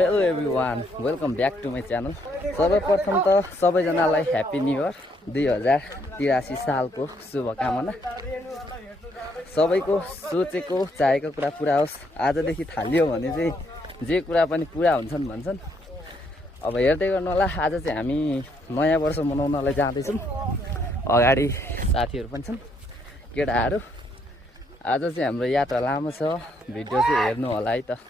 Hello everyone, welcome back to my channel. सर्वप्रथम त सबैजनालाई ह्याप्पी न्यू इयर 2083 सालको शुभकामना। सबैको सोचेको चाहेको कुरा पुरा होस्। आजदेखि थालियो भने चाहिँ जे कुरा पनि पुरा हुन्छन् भन्छन्। अब हेर्दै गर्नु होला। आज चाहिँ हामी नयाँ वर्ष मनाउनलाई जाँदैछौँ। अगाडि साथीहरू पनि छन्, केटाहरू। आज चाहिँ हाम्रो यात्रा लामो छ, भिडियो चाहिँ हेर्नु होला है त।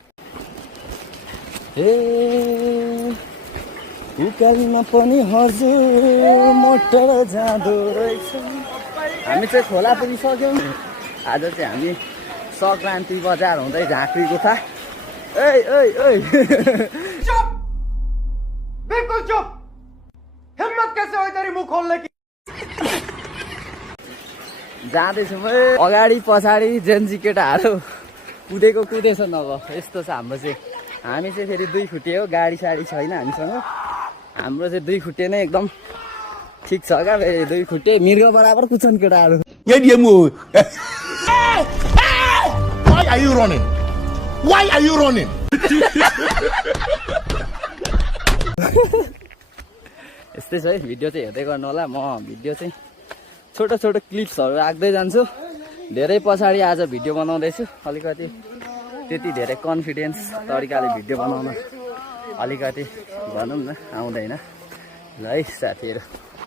उकालीमा पनि हजुर मोटर जाँदो रहेछ। हामी चाहिँ खोला पुगिसक्यौँ। आज चाहिँ हामी सङ्क्रान्ति बजार हुँदै झाँक्रीको था। चुप, बिल्कुल चुप। हिम्मत कैसे हो तेरी मुंह खोलने की। जाँदैछौँ। अगाडि पछाडि जेन्जी केटाहरू कुदेको कुदेछन्। अब यस्तो छ हाम्रो चाहिँ। हामी चाहिँ फेरि 2 खुट्टे हो, गाडी साडी छैन हामीसँग। हाम्रो चाहिँ 2 खुट्टे नै एकदम ठिक छ क्या। फेरि 2 खुट्टे मृग बराबर कुद्छन् केटाहरू। Why are you running? Why are you running? यस्तै छ है। भिडियो चाहिँ हेर्दै गर्नु होला। म भिडियो चाहिँ छोटो छोटो क्लिप्सहरू राख्दै जान्छु। धेरै पछाडि आज भिडियो बनाउँदैछु। अलिकति त्यति धेरै कन्फिडेन्स तरिकाले भिडियो बनाउन अलिकति भनौँ न आउँदैन। ल है साथीहरू।